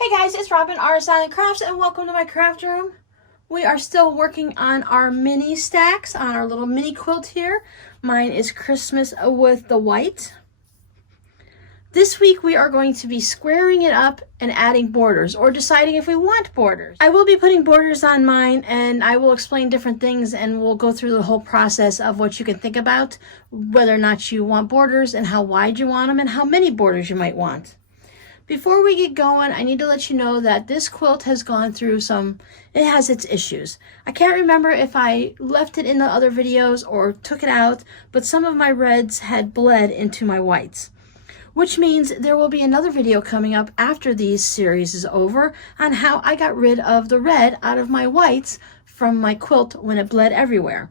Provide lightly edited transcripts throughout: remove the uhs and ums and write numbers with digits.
Hey guys, it's Robin, RsIslandCrafts, and welcome to my craft room. We are still working on our mini stacks, on our little mini quilt here. Mine is Christmas with the white. This week we are going to be squaring it up and adding borders, or deciding if we want borders. I will be putting borders on mine, and I will explain different things, and we'll go through the whole process of what you can think about, whether or not you want borders, and how wide you want them, and how many borders you might want. Before we get going, I need to let you know that this quilt has gone through it has its issues. I can't remember if I left it in the other videos or took it out, but some of my reds had bled into my whites, which means there will be another video coming up after these series is over on how I got rid of the red out of my whites from my quilt when it bled everywhere.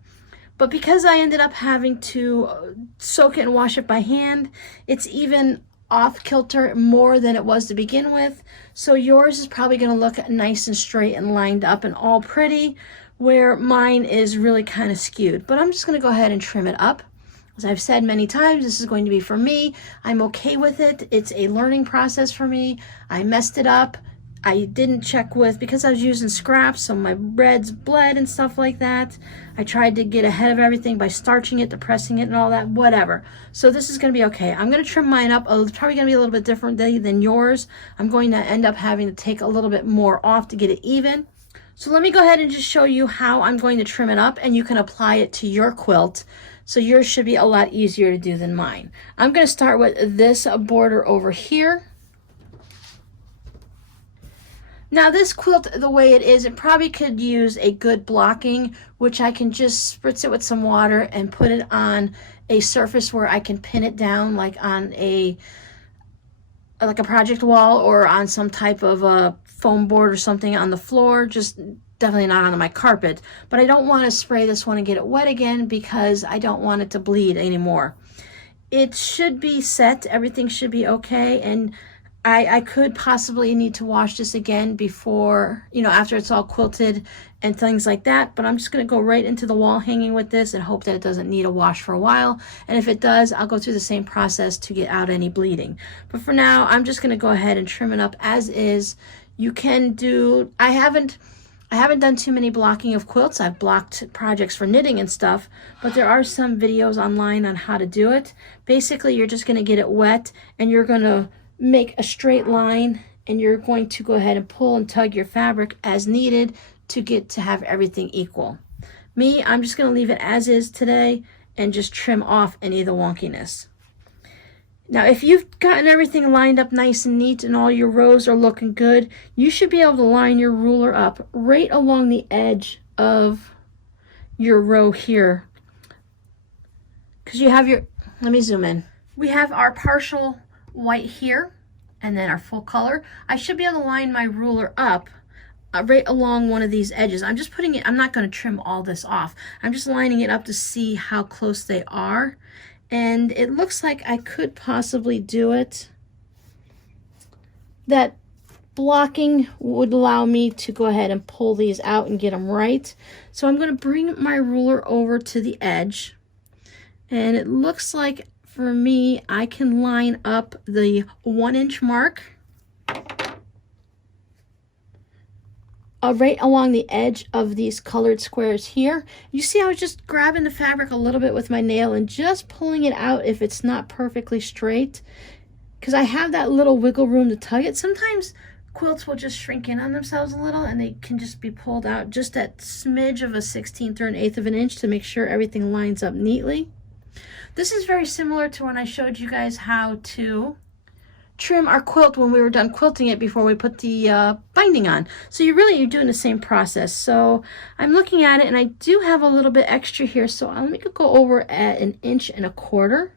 But because I ended up having to soak it and wash it by hand, it's even off kilter more than it was to begin with. So yours is probably going to look nice and straight and lined up and all pretty, where mine is really kind of skewed. But I'm just going to go ahead and trim it up. As I've said many times, this is going to be for me. I'm okay with it. It's a learning process for me. I messed it up. I didn't check because I was using scraps, so my reds bled and stuff like that. I tried to get ahead of everything by starching it, depressing it, and all that, whatever. So this is going to be okay. I'm going to trim mine up. It's probably going to be a little bit different than yours. I'm going to end up having to take a little bit more off to get it even. So let me go ahead and just show you how I'm going to trim it up, and you can apply it to your quilt. So yours should be a lot easier to do than mine. I'm going to start with this border over here. Now this quilt, the way it is, it probably could use a good blocking, which I can just spritz it with some water and put it on a surface where I can pin it down, like on a project wall or on some type of a foam board or something on the floor. Just definitely not on my carpet. But I don't want to spray this one and get it wet again because I don't want it to bleed anymore. It should be set. Everything should be okay, and I could possibly need to wash this again before, after it's all quilted and things like that. But I'm just going to go right into the wall hanging with this and hope that it doesn't need a wash for a while. And if it does, I'll go through the same process to get out any bleeding. But for now, I'm just going to go ahead and trim it up as is. You can do, I haven't done too many blocking of quilts. I've blocked projects for knitting and stuff, but there are some videos online on how to do it. Basically, you're just going to get it wet, and you're going to make a straight line, and you're going to go ahead and pull and tug your fabric as needed to have everything equal. I'm just going to leave it as is today and just trim off any of the wonkiness. Now, if you've gotten everything lined up nice and neat and all your rows are looking good, you should be able to line your ruler up right along the edge of your row here. Because you have let me zoom in. We have our partial white here, and then our full color. I should be able to line my ruler up right along one of these edges. I'm just putting it, I'm not going to trim all this off. I'm just lining it up to see how close they are. And it looks like I could possibly do it. That blocking would allow me to go ahead and pull these out and get them right. So I'm going to bring my ruler over to the edge. And it looks like for me, I can line up the 1-inch mark right along the edge of these colored squares here. You see, I was just grabbing the fabric a little bit with my nail and just pulling it out if it's not perfectly straight, because I have that little wiggle room to tug it. Sometimes quilts will just shrink in on themselves a little, and they can just be pulled out just that smidge of a 1/16 or an 1/8 of an inch to make sure everything lines up neatly. This is very similar to when I showed you guys how to trim our quilt when we were done quilting it before we put the binding on. So you're doing the same process. So I'm looking at it, and I do have a little bit extra here. So let me go over at 1 1/4 inches.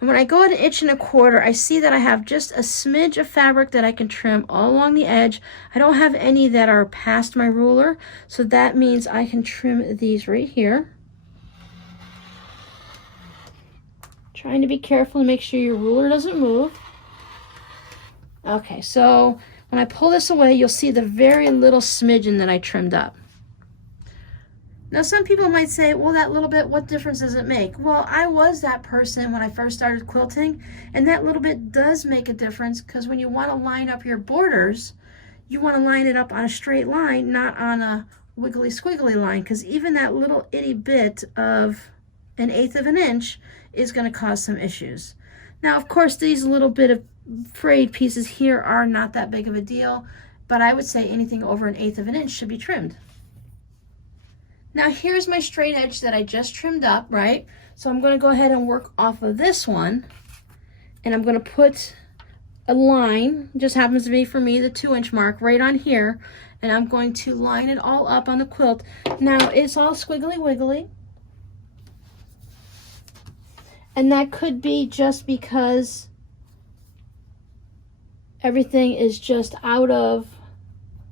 And when I go at 1 1/4 inches, I see that I have just a smidge of fabric that I can trim all along the edge. I don't have any that are past my ruler, so that means I can trim these right here. Trying to be careful to make sure your ruler doesn't move. Okay, so when I pull this away, you'll see the very little smidgen that I trimmed up. Now, some people might say, well, that little bit, what difference does it make? Well, I was that person when I first started quilting, and that little bit does make a difference, because when you want to line up your borders, you want to line it up on a straight line, not on a wiggly squiggly line, because even that little itty bit of 1/8 of an inch is going to cause some issues. Now, of course, these little bit of frayed pieces here are not that big of a deal, but I would say anything over 1/8 of an inch should be trimmed. Now here's my straight edge that I just trimmed up, right? So I'm going to go ahead and work off of this one, and I'm going to put a line, just happens to be for me the 2-inch mark right on here, and I'm going to line it all up on the quilt. Now it's all squiggly wiggly, and that could be just because everything is just out of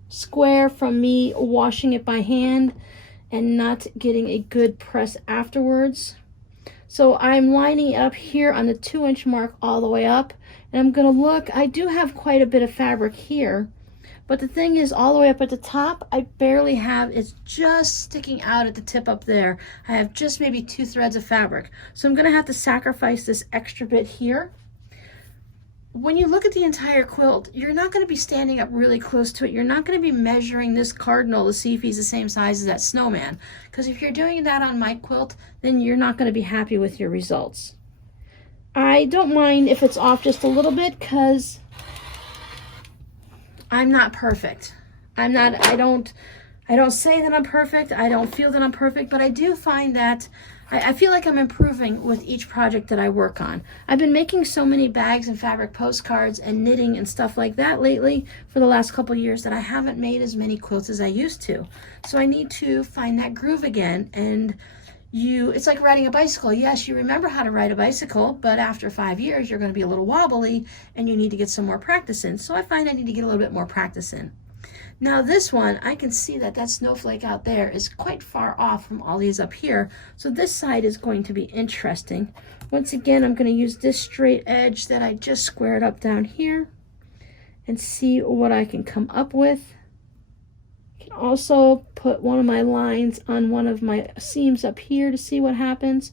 square from me washing it by hand and not getting a good press afterwards. So I'm lining it up here on the 2-inch mark all the way up, and I'm going to look, I do have quite a bit of fabric here, but the thing is all the way up at the top I barely have, it's just sticking out at the tip up there. I have just maybe 2 threads of fabric, so I'm going to have to sacrifice this extra bit here. When you look at the entire quilt, you're not going to be standing up really close to it. You're not going to be measuring this cardinal to see if he's the same size as that snowman. Because if you're doing that on my quilt, then you're not going to be happy with your results. I don't mind if it's off just a little bit, because I'm not perfect. I don't say that I'm perfect. I don't feel that I'm perfect, but I do find that I feel like I'm improving with each project that I work on. I've been making so many bags and fabric postcards and knitting and stuff like that lately for the last couple years that I haven't made as many quilts as I used to. So I need to find that groove again. And it's like riding a bicycle. Yes, you remember how to ride a bicycle, but after 5 years, you're going to be a little wobbly and you need to get some more practice in. So I find I need to get a little bit more practice in. Now this one, I can see that that snowflake out there is quite far off from all these up here. So this side is going to be interesting. Once again, I'm going to use this straight edge that I just squared up down here and see what I can come up with. I can also put one of my lines on one of my seams up here to see what happens.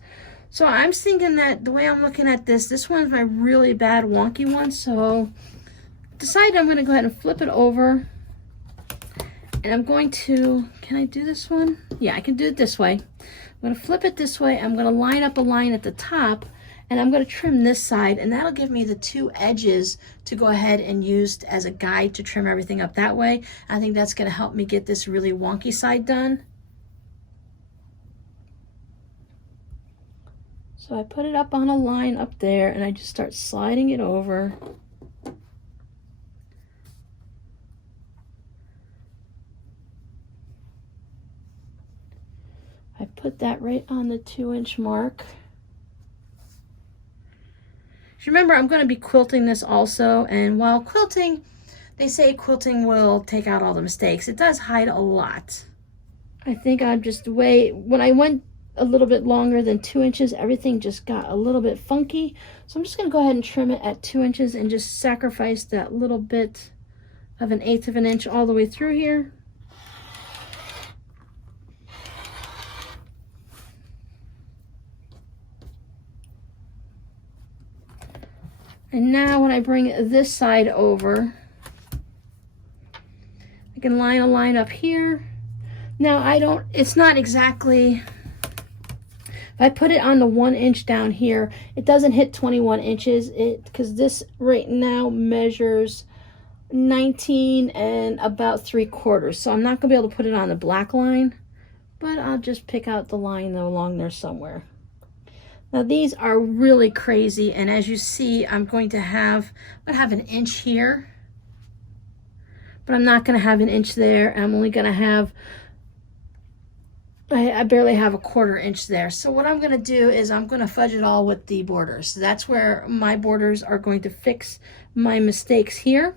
So I'm thinking that the way I'm looking at this one's my really bad wonky one. So decided I'm going to go ahead and flip it over. And I'm going to, can I do this one? Yeah, I can do it this way. I'm going to flip it this way. I'm going to line up a line at the top, and I'm going to trim this side, and that'll give me the 2 edges to go ahead and use as a guide to trim everything up that way. I think that's going to help me get this really wonky side done. So I put it up on a line up there, and I just start sliding it over. I put that right on the 2-inch mark. Remember, I'm going to be quilting this also, and while quilting, they say quilting will take out all the mistakes. It does hide a lot. I think I'm just when I went a little bit longer than 2 inches, everything just got a little bit funky. So I'm just going to go ahead and trim it at 2 inches and just sacrifice that little bit of 1/8 of an inch all the way through here. And now when I bring this side over, I can line a line up here. Now it's not exactly, if I put it on the 1 inch down here, it doesn't hit 21 inches, because this right now measures 19 and about 3/4. So I'm not gonna be able to put it on the black line, but I'll just pick out the line along there somewhere. Now these are really crazy, and as you see, I'm going to have 1 inch here, but I'm not going to have 1 inch there. I'm only going to have, I barely have 1/4 inch there. So what I'm going to do is I'm going to fudge it all with the borders. So that's where my borders are going to fix my mistakes here.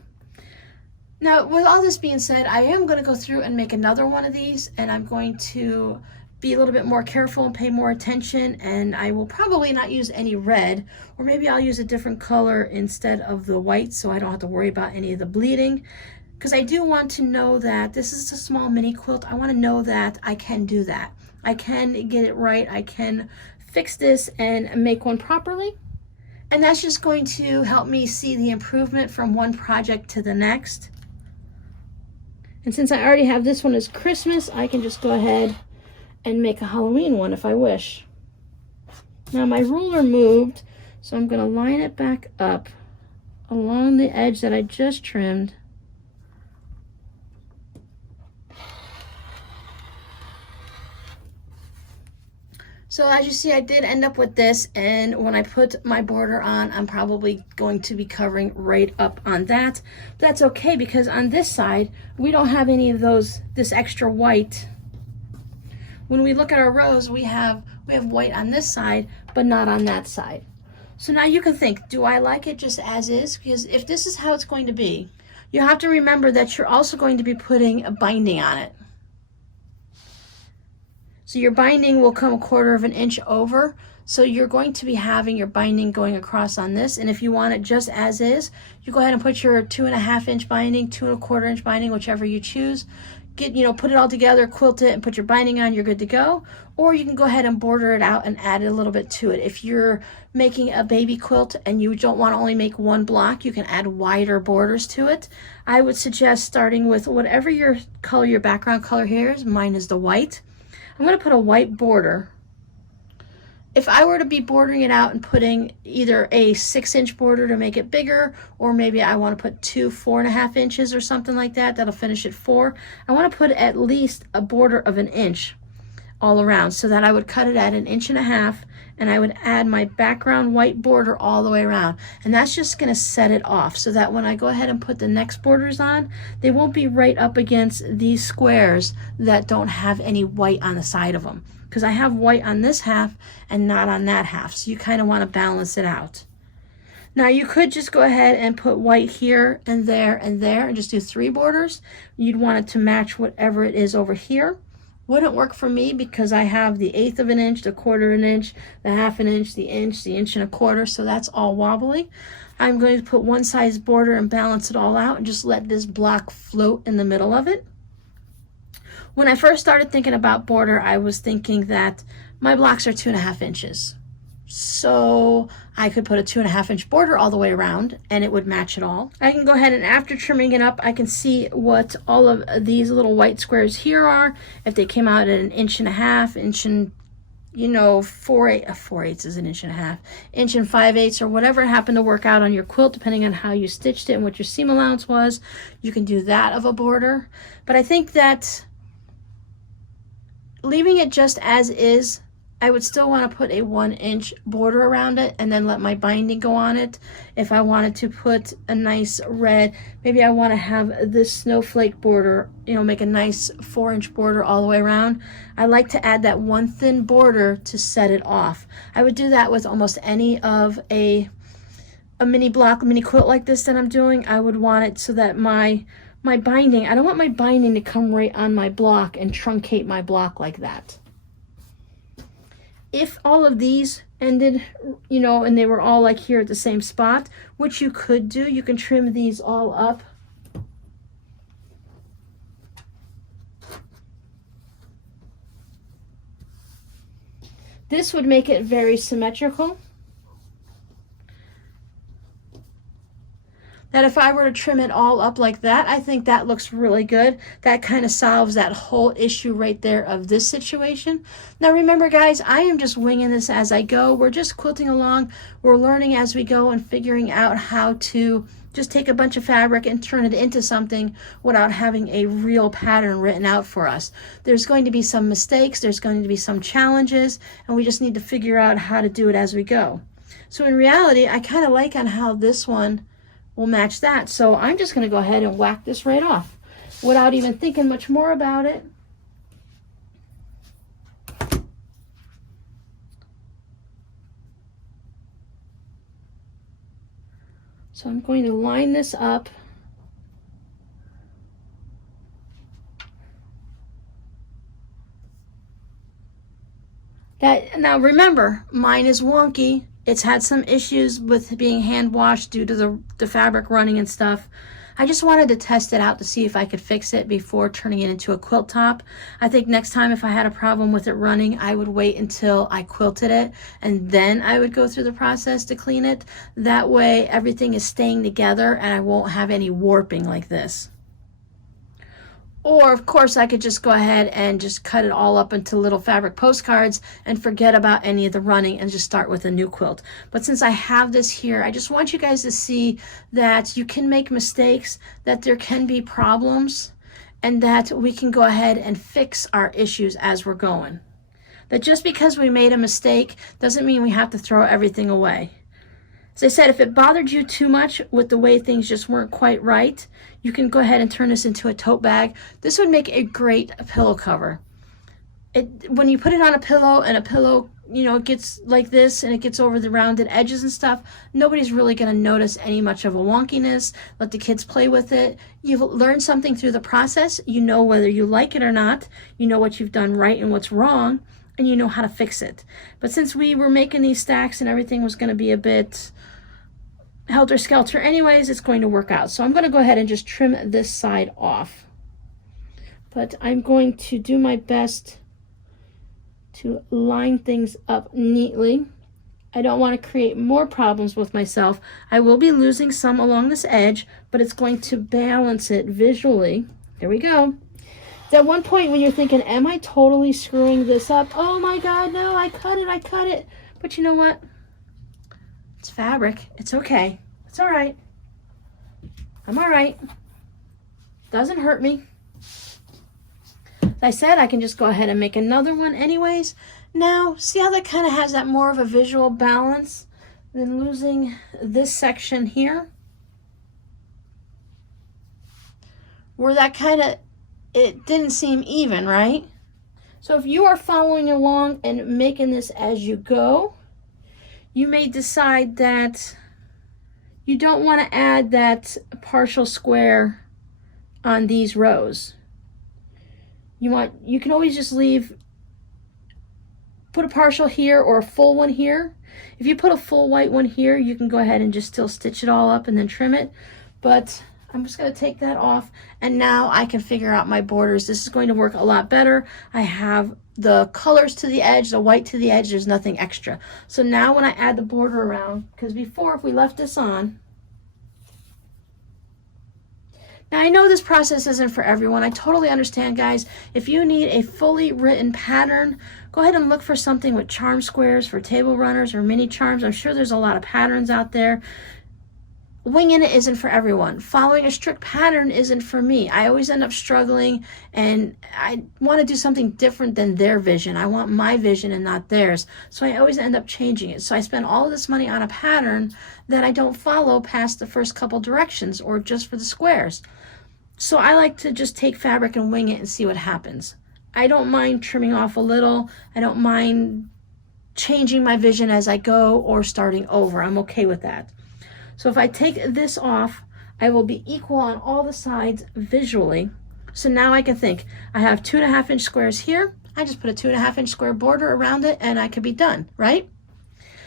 Now, with all this being said, I am going to go through and make another one of these, and I'm going to be a little bit more careful and pay more attention, and I will probably not use any red, or maybe I'll use a different color instead of the white so I don't have to worry about any of the bleeding, because I do want to know that this is a small mini quilt. I want to know that I can do that. I can get it right. I can fix this and make one properly. And that's just going to help me see the improvement from one project to the next. And since I already have this one as Christmas, I can just go ahead and make a Halloween one if I wish. Now my ruler moved, so I'm going to line it back up along the edge that I just trimmed. So as you see, I did end up with this, and when I put my border on, I'm probably going to be covering right up on that. That's okay, because on this side, we don't have any of this extra white. When we look at our rows, we have white on this side, but not on that side. So now you can think, do I like it just as is? Because if this is how it's going to be, you have to remember that you're also going to be putting a binding on it. So your binding will come 1/4 of an inch over. So you're going to be having your binding going across on this. And if you want it just as is, you go ahead and put your 2.5 inch binding, 2.25 inch binding, whichever you choose. Put it all together, quilt it, and put your binding on, you're good to go. Or you can go ahead and border it out and add a little bit to it. If you're making a baby quilt and you don't want to only make one block, you can add wider borders to it. I would suggest starting with whatever your background color here is. Mine is the white. I'm going to put a white border. If I were to be bordering it out and putting either a 6-inch border to make it bigger, or maybe I want to put 2 4.5 inches or something like that, that'll finish at 4. I want to put at least a border of 1 inch all around, so that I would cut it at 1.5 inches, and I would add my background white border all the way around. And that's just going to set it off so that when I go ahead and put the next borders on, they won't be right up against these squares that don't have any white on the side of them. Because I have white on this half and not on that half. So you kind of want to balance it out. Now you could just go ahead and put white here and there and there and just do 3 borders. You'd want it to match whatever it is over here. Wouldn't work for me because I have the 1/8 of an inch, the 1/4 of an inch, the 1/2 an inch, the 1.25 inch, so that's all wobbly. I'm going to put one size border and balance it all out and just let this block float in the middle of it. When I first started thinking about border, I was thinking that my blocks are 2.5 inches. So I could put a 2.5 inch border all the way around and it would match it all. I can go ahead and after trimming it up, I can see what all of these little white squares here are. If they came out at 1.5 inches, inch and 4/8 is 1.5 inches, 1 5/8 or whatever happened to work out on your quilt, depending on how you stitched it and what your seam allowance was. You can do that of a border. But I think that leaving it just as is, I would still want to put a 1 inch border around it and then let my binding go on it. If I wanted to put a nice red, maybe I want to have this snowflake border, make a nice 4-inch border all the way around. I like to add that one thin border to set it off. I would do that with almost any of a mini block, mini quilt like this that I'm doing. I would want it so that my binding, I don't want my binding to come right on my block and truncate my block like that. If all of these ended, and they were all like here at the same spot, which you could do, you can trim these all up. This would make it very symmetrical. That if I were to trim it all up like that, I think that looks really good. That kind of solves that whole issue right there of this situation. Now remember guys, I am just winging this as I go. We're just quilting along. We're learning as we go and figuring out how to just take a bunch of fabric and turn it into something without having a real pattern written out for us. There's going to be some mistakes, there's going to be some challenges, and we just need to figure out how to do it as we go. So in reality, I kind of like on how this one will match that. So I'm just going to go ahead and whack this right off without even thinking much more about it. So I'm going to line this up. Now remember, mine is wonky. It's had some issues with being hand washed due to the fabric running and stuff. I just wanted to test it out to see if I could fix it before turning it into a quilt top. I think next time if I had a problem with it running, I would wait until I quilted it and then I would go through the process to clean it. That way everything is staying together and I won't have any warping like this. Or of course I could just go ahead and just cut it all up into little fabric postcards and forget about any of the running and just start with a new quilt. But since I have this here, I just want you guys to see that you can make mistakes, that there can be problems, and that we can go ahead and fix our issues as we're going. That just because we made a mistake doesn't mean we have to throw everything away. As I said, if it bothered you too much with the way things just weren't quite right, you can go ahead and turn this into a tote bag. This would make a great pillow cover. When you put it on a pillow and a pillow, you know, gets like this and it gets over the rounded edges and stuff, nobody's really going to notice any much of a wonkiness. Let the kids play with it. You've learned something through the process. You know whether you like it or not. You know what you've done right and what's wrong, and you know how to fix it. But since we were making these stacks and everything was going to be a bit helter-skelter anyways, it's going to work out. So I'm going to go ahead and just trim this side off. But I'm going to do my best to line things up neatly. I don't want to create more problems with myself. I will be losing some along this edge, but it's going to balance it visually. There we go. At one point when you're thinking, am I totally screwing this up? Oh my God, no, I cut it. But you know what? It's fabric. It's okay. It's all right. I'm all right. Doesn't hurt me. As I said, I can just go ahead and make another one anyways. Now, see how that kind of has that more of a visual balance than losing this section here? Where that kind of, it didn't seem even, right? So if you are following along and making this as you go, you may decide that you don't want to add that partial square on these rows. You can always just put a partial here or a full one here. If you put a full white one here, you can go ahead and just still stitch it all up and then trim it. But I'm just going to take that off, and now I can figure out my borders. This is going to work a lot better. I have the colors to the edge, the white to the edge, there's nothing extra. So now when I add the border around, because before if we left this on, now I know this process isn't for everyone. I totally understand, guys. If you need a fully written pattern, go ahead and look for something with charm squares for table runners or mini charms. I'm sure there's a lot of patterns out there. Winging it isn't for everyone. Following a strict pattern isn't for me. I always end up struggling, and I want to do something different than their vision. I want my vision and not theirs. So I always end up changing it. So I spend all this money on a pattern that I don't follow past the first couple directions or just for the squares. So I like to just take fabric and wing it and see what happens. I don't mind trimming off a little. I don't mind changing my vision as I go or starting over. I'm okay with that. So if I take this off, I will be equal on all the sides visually. So now I can think, I have 2.5 inch squares here. I just put a 2.5 inch square border around it and I could be done, right?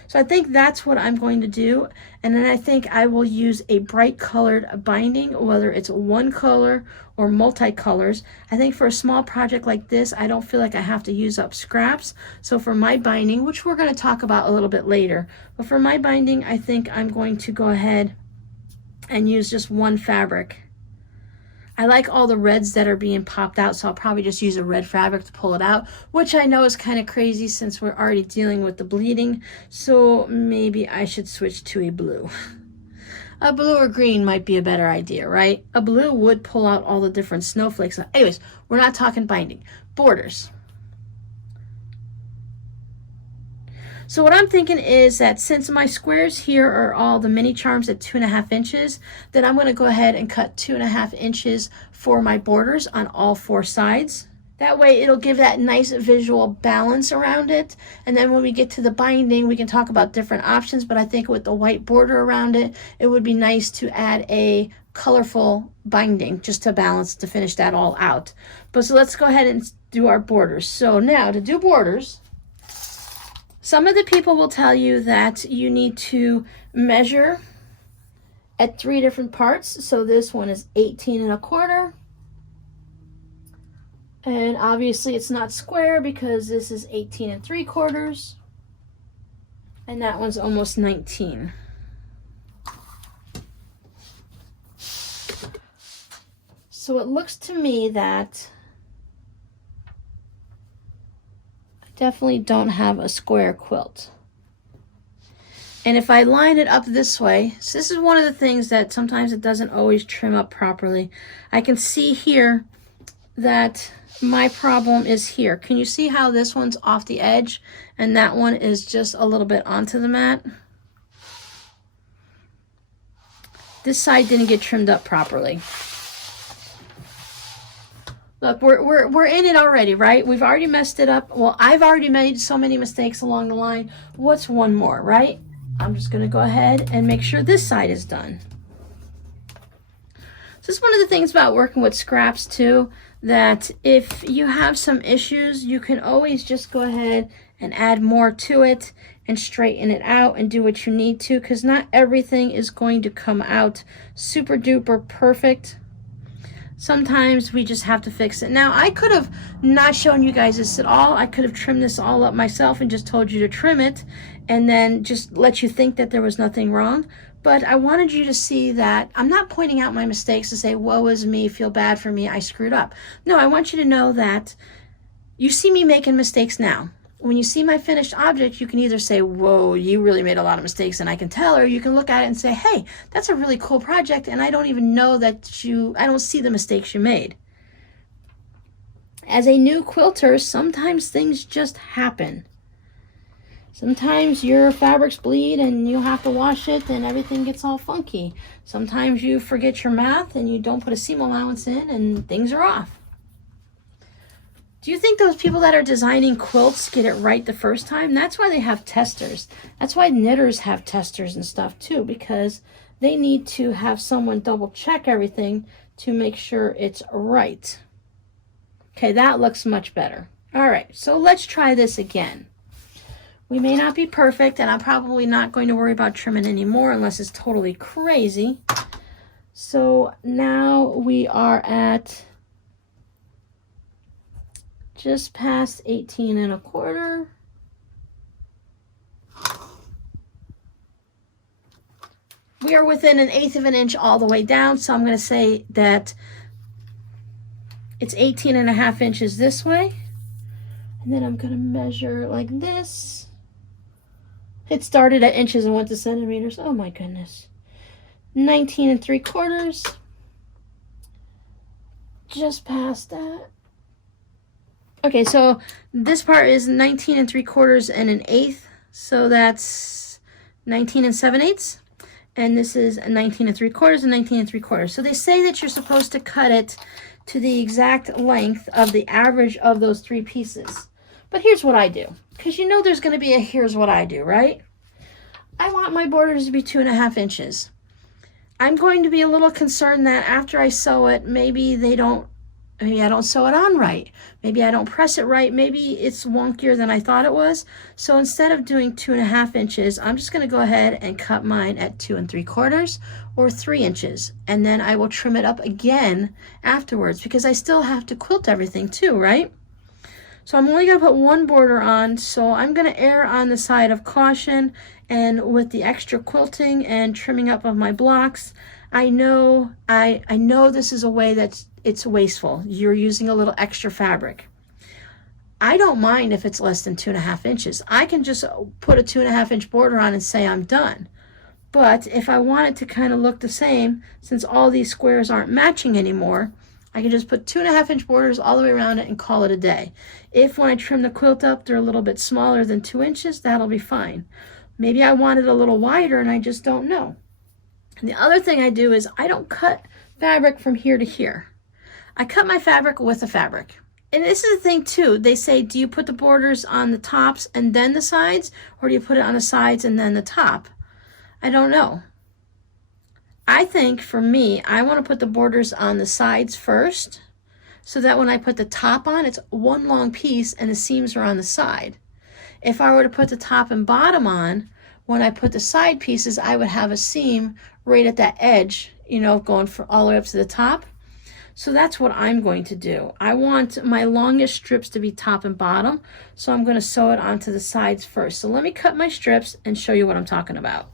So I think that's what I'm going to do. And then I think I will use a bright colored binding, whether it's one color or multicolors. I think for a small project like this, I don't feel like I have to use up scraps. So for my binding, which we're going to talk about a little bit later, but for my binding, I think I'm going to go ahead and use just one fabric. I like all the reds that are being popped out, so I'll probably just use a red fabric to pull it out, which I know is kind of crazy since we're already dealing with the bleeding, so maybe I should switch to a blue. A blue or green might be a better idea, right? A blue would pull out all the different snowflakes. Anyways, we're not talking binding. Borders. So what I'm thinking is that since my squares here are all the mini charms at 2.5 inches, then I'm going to go ahead and cut 2.5 inches for my borders on all 4 sides. That way it'll give that nice visual balance around it. And then when we get to the binding, we can talk about different options, but I think with the white border around it, it would be nice to add a colorful binding just to balance, to finish that all out. But so let's go ahead and do our borders. So now to do borders, some of the people will tell you that you need to measure at 3 different parts. So this one is 18 1/4. And obviously it's not square because this is 18 3/4. And that one's almost 19. So it looks to me that I definitely don't have a square quilt. And if I line it up this way, so this is one of the things that sometimes it doesn't always trim up properly. I can see here that my problem is here. Can you see how this one's off the edge and that one is just a little bit onto the mat? This side didn't get trimmed up properly. Look, we're in it already, right? We've already messed it up. Well, I've already made so many mistakes along the line. What's one more, right? I'm just going to go ahead and make sure this side is done. So this is one of the things about working with scraps too, that if you have some issues, you can always just go ahead and add more to it and straighten it out and do what you need to, because not everything is going to come out super duper perfect. Sometimes we just have to fix it. Now, I could have not shown you guys this at all. I could have trimmed this all up myself and just told you to trim it and then just let you think that there was nothing wrong. But I wanted you to see that I'm not pointing out my mistakes to say, woe is me, feel bad for me, I screwed up. No, I want you to know that you see me making mistakes now. When you see my finished object, you can either say, whoa, you really made a lot of mistakes and I can tell, or you can look at it and say, hey, that's a really cool project and I don't even know that I don't see the mistakes you made. As a new quilter, sometimes things just happen. Sometimes your fabrics bleed and you have to wash it and everything gets all funky. Sometimes you forget your math and you don't put a seam allowance in and things are off. Do you think those people that are designing quilts get it right the first time? That's why they have testers. That's why knitters have testers and stuff too, because they need to have someone double check everything to make sure it's right. Okay, that looks much better. All right, so let's try this again. We may not be perfect, and I'm probably not going to worry about trimming anymore unless it's totally crazy. So now we are at just past 18 1/4. We are within 1/8 of an inch all the way down, so I'm going to say that it's 18 1/2 inches this way. And then I'm going to measure like this. It started at inches and went to centimeters. Oh my goodness. 19 3/4. Just past that. Okay, so this part is 19 3/4 and 1/8, so that's 19 7/8, and this is 19 3/4 and 19 3/4. So they say that you're supposed to cut it to the exact length of the average of those 3 pieces. But here's what I do, because you know there's going to be a here's what I do, right? I want my borders to be 2 1/2 inches. I'm going to be a little concerned that after I sew it, maybe I don't sew it on right. Maybe I don't press it right. Maybe it's wonkier than I thought it was. So instead of doing 2 1/2 inches, I'm just going to go ahead and cut mine at 2 3/4 or 3 inches. And then I will trim it up again afterwards, because I still have to quilt everything too, right? So I'm only going to put one border on. So I'm going to err on the side of caution. And with the extra quilting and trimming up of my blocks, I know this is a way that it's wasteful. You're using a little extra fabric. I don't mind if it's less than 2 1/2 inches. I can just put a 2 1/2 inch border on and say I'm done. But if I want it to kind of look the same, since all these squares aren't matching anymore, I can just put 2 1/2 inch borders all the way around it and call it a day. If when I trim the quilt up, they're a little bit smaller than 2 inches, that'll be fine. Maybe I want it a little wider and I just don't know. And the other thing I do is I don't cut fabric from here to here. I cut my fabric with the fabric. And this is the thing too. They say, do you put the borders on the tops and then the sides, or do you put it on the sides and then the top? I don't know. I think for me, I want to put the borders on the sides first, so that when I put the top on, it's one long piece and the seams are on the side. If I were to put the top and bottom on, when I put the side pieces, I would have a seam right at that edge, you know, going all the way up to the top. So that's what I'm going to do. I want my longest strips to be top and bottom, so I'm going to sew it onto the sides first. So let me cut my strips and show you what I'm talking about.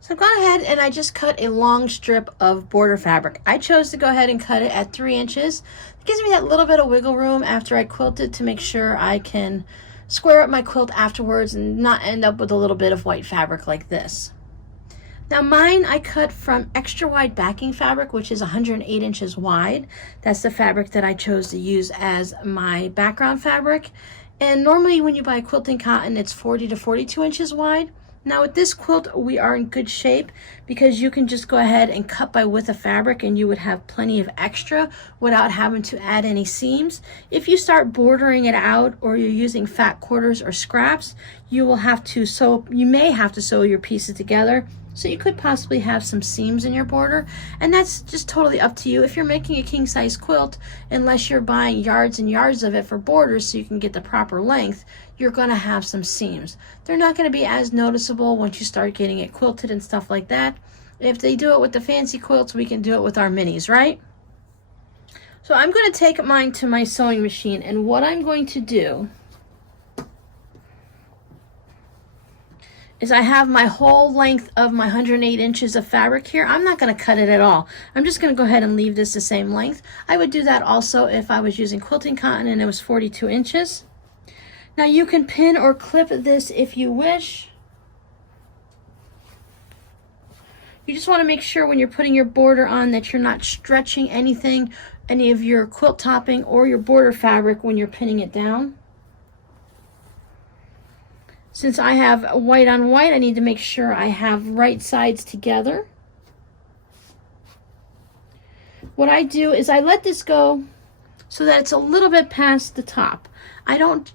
So I've gone ahead and I just cut a long strip of border fabric. I chose to go ahead and cut it at 3 inches. It gives me that little bit of wiggle room after I quilt it to make sure I can square up my quilt afterwards and not end up with a little bit of white fabric like this. Now mine I cut from extra wide backing fabric, which is 108 inches wide. That's the fabric that I chose to use as my background fabric. And normally when you buy quilting cotton, it's 40 to 42 inches wide. Now with this quilt, we are in good shape because you can just go ahead and cut by width of fabric and you would have plenty of extra without having to add any seams. If you start bordering it out or you're using fat quarters or scraps, you may have to sew your pieces together. So you could possibly have some seams in your border, and that's just totally up to you. If you're making a king size quilt, unless you're buying yards and yards of it for borders so you can get the proper length, you're going to have some seams. They're not going to be as noticeable once you start getting it quilted and stuff like that. If they do it with the fancy quilts, we can do it with our minis, right? So I'm going to take mine to my sewing machine, and what I'm going to do is I have my whole length of my 108 inches of fabric here. I'm not going to cut it at all. I'm just going to go ahead and leave this the same length. I would do that also if I was using quilting cotton and it was 42 inches. Now you can pin or clip this if you wish. You just want to make sure when you're putting your border on that you're not stretching anything, any of your quilt topping or your border fabric when you're pinning it down. Since I have white on white, I need to make sure I have right sides together. What I do is I let this go so that it's a little bit past the top. I don't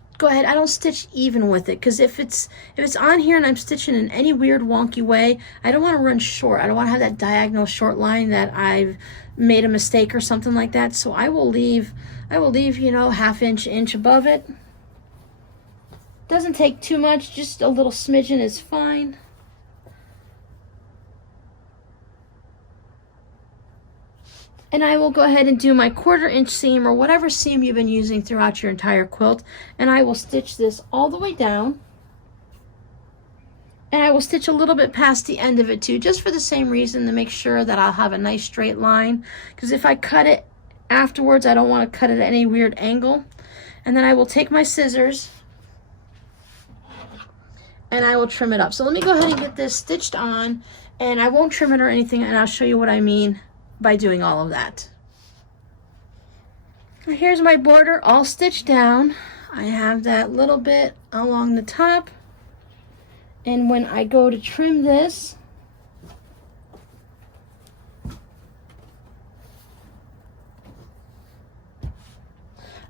stitch even with it, because if it's on here and I'm stitching in any weird wonky way, I don't want to run short. I don't want to have that diagonal short line that I've made a mistake or something like that. So I will leave, you know, half inch above it. Doesn't take too much, just a little smidgen is fine. And I will go ahead and do my 1/4 inch seam or whatever seam you've been using throughout your entire quilt, and I will stitch this all the way down. And I will stitch a little bit past the end of it too, just for the same reason, to make sure that I'll have a nice straight line, because if I cut it afterwards, I don't want to cut it at any weird angle. And then I will take my scissors and I will trim it up. So let me go ahead and get this stitched on, and I won't trim it or anything, and I'll show you what I mean by doing all of that. Here's my border all stitched down. I have that little bit along the top, and when I go to trim this,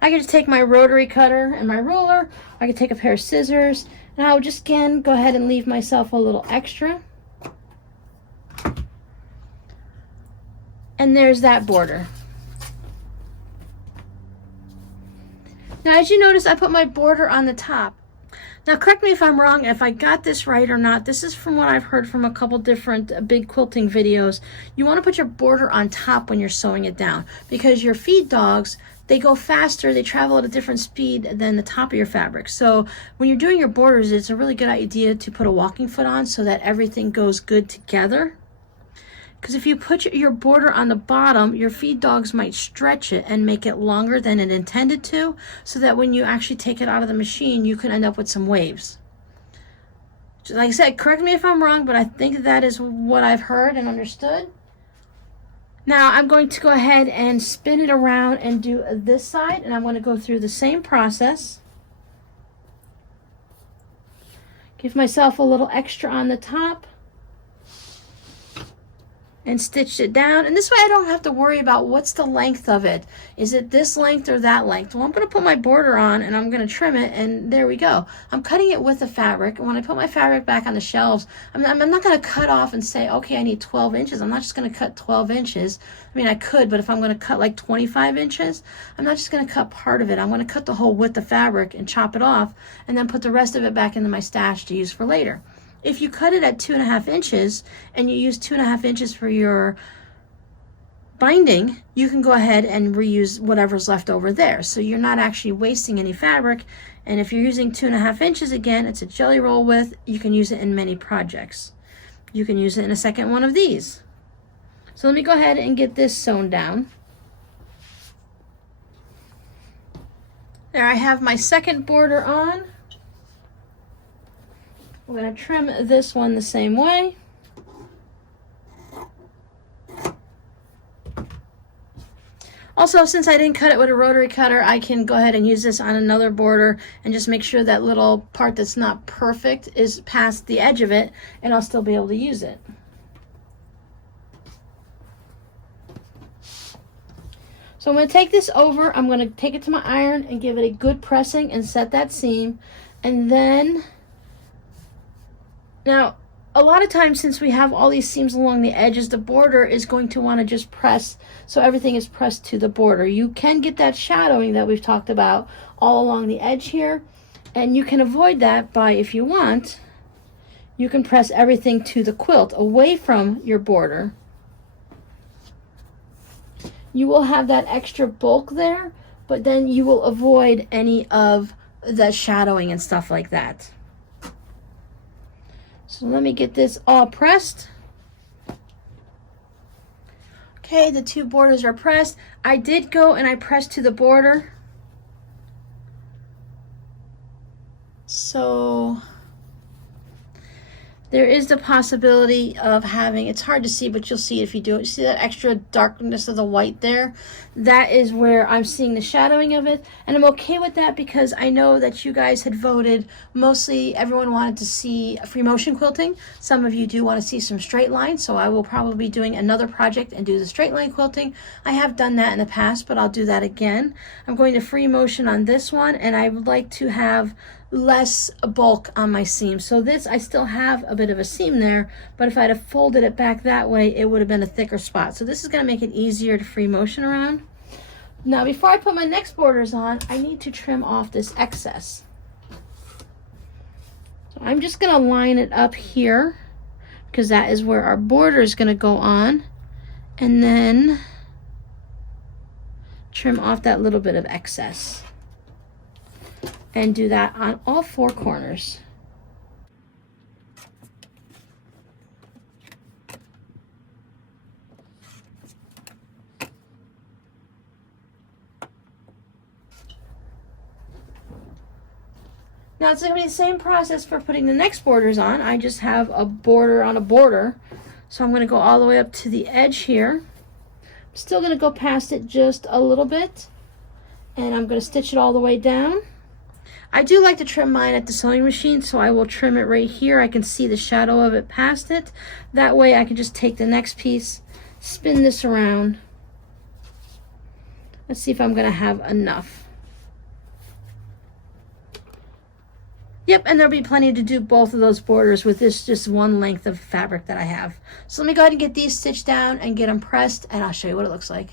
I can just take my rotary cutter and my ruler. I can take a pair of scissors, and I'll just again go ahead and leave myself a little extra. And there's that border. Now as you notice, I put my border on the top. Now correct me if I'm wrong, if I got this right or not. This is from what I've heard from a couple different big quilting videos. You want to put your border on top when you're sewing it down, because your feed dogs, they go faster, they travel at a different speed than the top of your fabric. So when you're doing your borders, it's a really good idea to put a walking foot on so that everything goes good together. Because if you put your border on the bottom, your feed dogs might stretch it and make it longer than it intended to, so that when you actually take it out of the machine, you can end up with some waves. Like I said, correct me if I'm wrong, but I think that is what I've heard and understood. Now I'm going to go ahead and spin it around and do this side, and I'm going to go through the same process. Give myself a little extra on the top. and stitched it down. And this way I don't have to worry about what's the length of it. Is it this length or that length? Well, I'm going to put my border on and I'm going to trim it, and there we go. I'm cutting it with the fabric. And when I put my fabric back on the shelves, I'm not going to cut off and say, okay, I need 12 inches. I'm not just going to cut 12 inches. I mean, I could, but if I'm going to cut like 25 inches, I'm not just going to cut part of it. I'm going to cut the whole width of fabric and chop it off and then put the rest of it back into my stash to use for later. If you cut it at 2.5 inches and you use 2.5 inches for your binding, you can go ahead and reuse whatever's left over there. So you're not actually wasting any fabric. And if you're using 2.5 inches, again, it's a jelly roll width. You can use it in many projects. You can use it in a second one of these. So let me go ahead and get this sewn down. There I have my second border on. I'm going to trim this one the same way. Also, since I didn't cut it with a rotary cutter, I can go ahead and use this on another border and just make sure that little part that's not perfect is past the edge of it, and I'll still be able to use it. So I'm going to take this over, I'm going to take it to my iron and give it a good pressing and set that seam, and then now, a lot of times since we have all these seams along the edges, the border is going to want to just press, so everything is pressed to the border. You can get that shadowing that we've talked about all along the edge here, and you can avoid that by, if you want, you can press everything to the quilt away from your border. You will have that extra bulk there, but then you will avoid any of the shadowing and stuff like that. So let me get this all pressed. Okay, the two borders are pressed. I did go and I pressed to the border. So there is the possibility of having, it's hard to see, but you'll see it if you do it. You see that extra darkness of the white there? That is where I'm seeing the shadowing of it. And I'm okay with that because I know that you guys had voted, mostly everyone wanted to see free motion quilting. Some of you do want to see some straight lines, so I will probably be doing another project and do the straight line quilting. I have done that in the past, but I'll do that again. I'm going to free motion on this one, and I would like to have less bulk on my seam. So this, I still have a bit of a seam there, but if I'd have folded it back that way, it would have been a thicker spot. So this is going to make it easier to free motion around. Now, before I put my next borders on, I need to trim off this excess. So I'm just going to line it up here because that is where our border is going to go on, and then trim off that little bit of excess. And do that on all four corners. Now it's going to be the same process for putting the next borders on. I just have a border on a border. So I'm going to go all the way up to the edge here. I'm still going to go past it just a little bit. And I'm going to stitch it all the way down. I do like to trim mine at the sewing machine, so I will trim it right here. I can see the shadow of it past it. That way I can just take the next piece, spin this around. Let's see if I'm going to have enough. Yep, and there'll be plenty to do both of those borders with this just one length of fabric that I have. So let me go ahead and get these stitched down and get them pressed, and I'll show you what it looks like.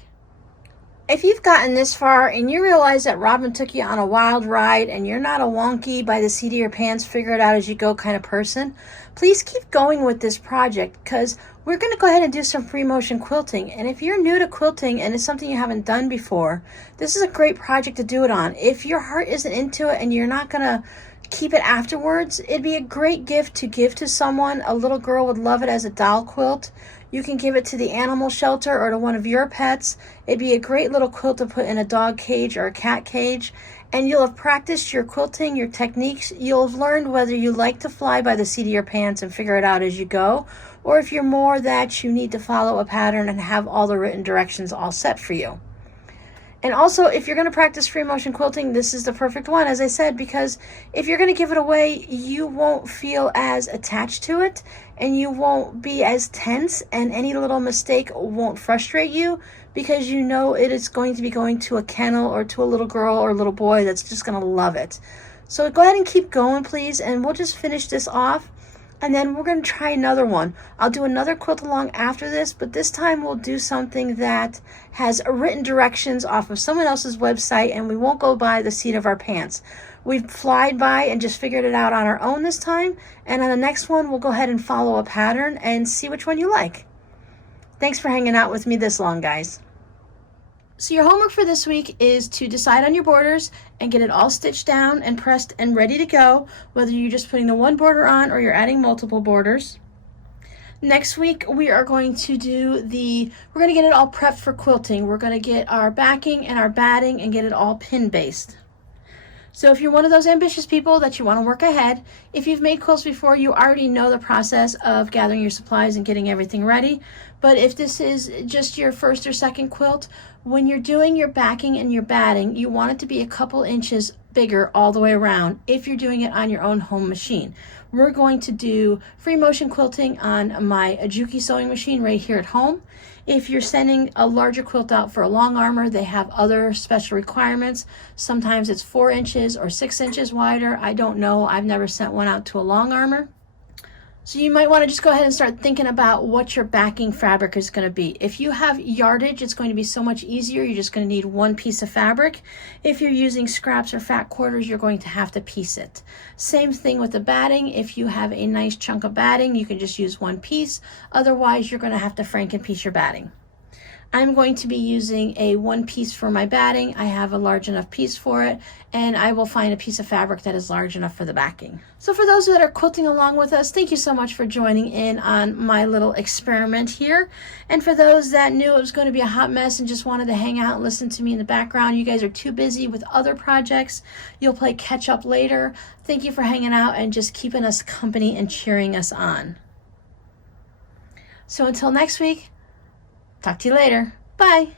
If you've gotten this far and you realize that Robin took you on a wild ride and you're not a wonky by the seat of your pants, figure it out as you go kind of person, please keep going with this project because we're going to go ahead and do some free motion quilting. And if you're new to quilting and it's something you haven't done before, this is a great project to do it on. If your heart isn't into it and you're not going to keep it afterwards, it'd be a great gift to give to someone. A little girl would love it as a doll quilt. You can give it to the animal shelter or to one of your pets. It'd be a great little quilt to put in a dog cage or a cat cage. And you'll have practiced your quilting, your techniques. You'll have learned whether you like to fly by the seat of your pants and figure it out as you go, or if you're more that you need to follow a pattern and have all the written directions all set for you. And also, if you're going to practice free motion quilting, this is the perfect one, as I said, because if you're going to give it away, you won't feel as attached to it and you won't be as tense, and any little mistake won't frustrate you because you know it is going to be going to a kennel or to a little girl or a little boy that's just going to love it. So go ahead and keep going, please, and we'll just finish this off. And then we're going to try another one. I'll do another quilt along after this, but this time we'll do something that has written directions off of someone else's website, and we won't go by the seat of our pants. We've flied by and just figured it out on our own this time, and on the next one we'll go ahead and follow a pattern and see which one you like. Thanks for hanging out with me this long, guys. So your homework for this week is to decide on your borders and get it all stitched down and pressed and ready to go, whether you're just putting the one border on or you're adding multiple borders. Next week we are going to we're going to get it all prepped for quilting. We're going to get our backing and our batting and get it all pin based. So if you're one of those ambitious people that you want to work ahead, if you've made quilts before, you already know the process of gathering your supplies and getting everything ready. But if this is just your first or second quilt, when you're doing your backing and your batting, you want it to be a couple inches bigger all the way around if you're doing it on your own home machine. We're going to do free motion quilting on my Ajuki sewing machine right here at home. If you're sending a larger quilt out for a long armor, they have other special requirements. Sometimes it's 4 inches or 6 inches wider. I don't know. I've never sent one out to a long armor. So you might want to just go ahead and start thinking about what your backing fabric is going to be. If you have yardage, it's going to be so much easier. You're just going to need one piece of fabric. If you're using scraps or fat quarters, you're going to have to piece it. Same thing with the batting. If you have a nice chunk of batting, you can just use one piece. Otherwise, you're going to have to franken piece your batting. I'm going to be using a one piece for my batting. I have a large enough piece for it, and I will find a piece of fabric that is large enough for the backing. So for those that are quilting along with us, thank you so much for joining in on my little experiment here. And for those that knew it was going to be a hot mess and just wanted to hang out and listen to me in the background, you guys are too busy with other projects. You'll play catch up later. Thank you for hanging out and just keeping us company and cheering us on. So until next week, talk to you later. Bye.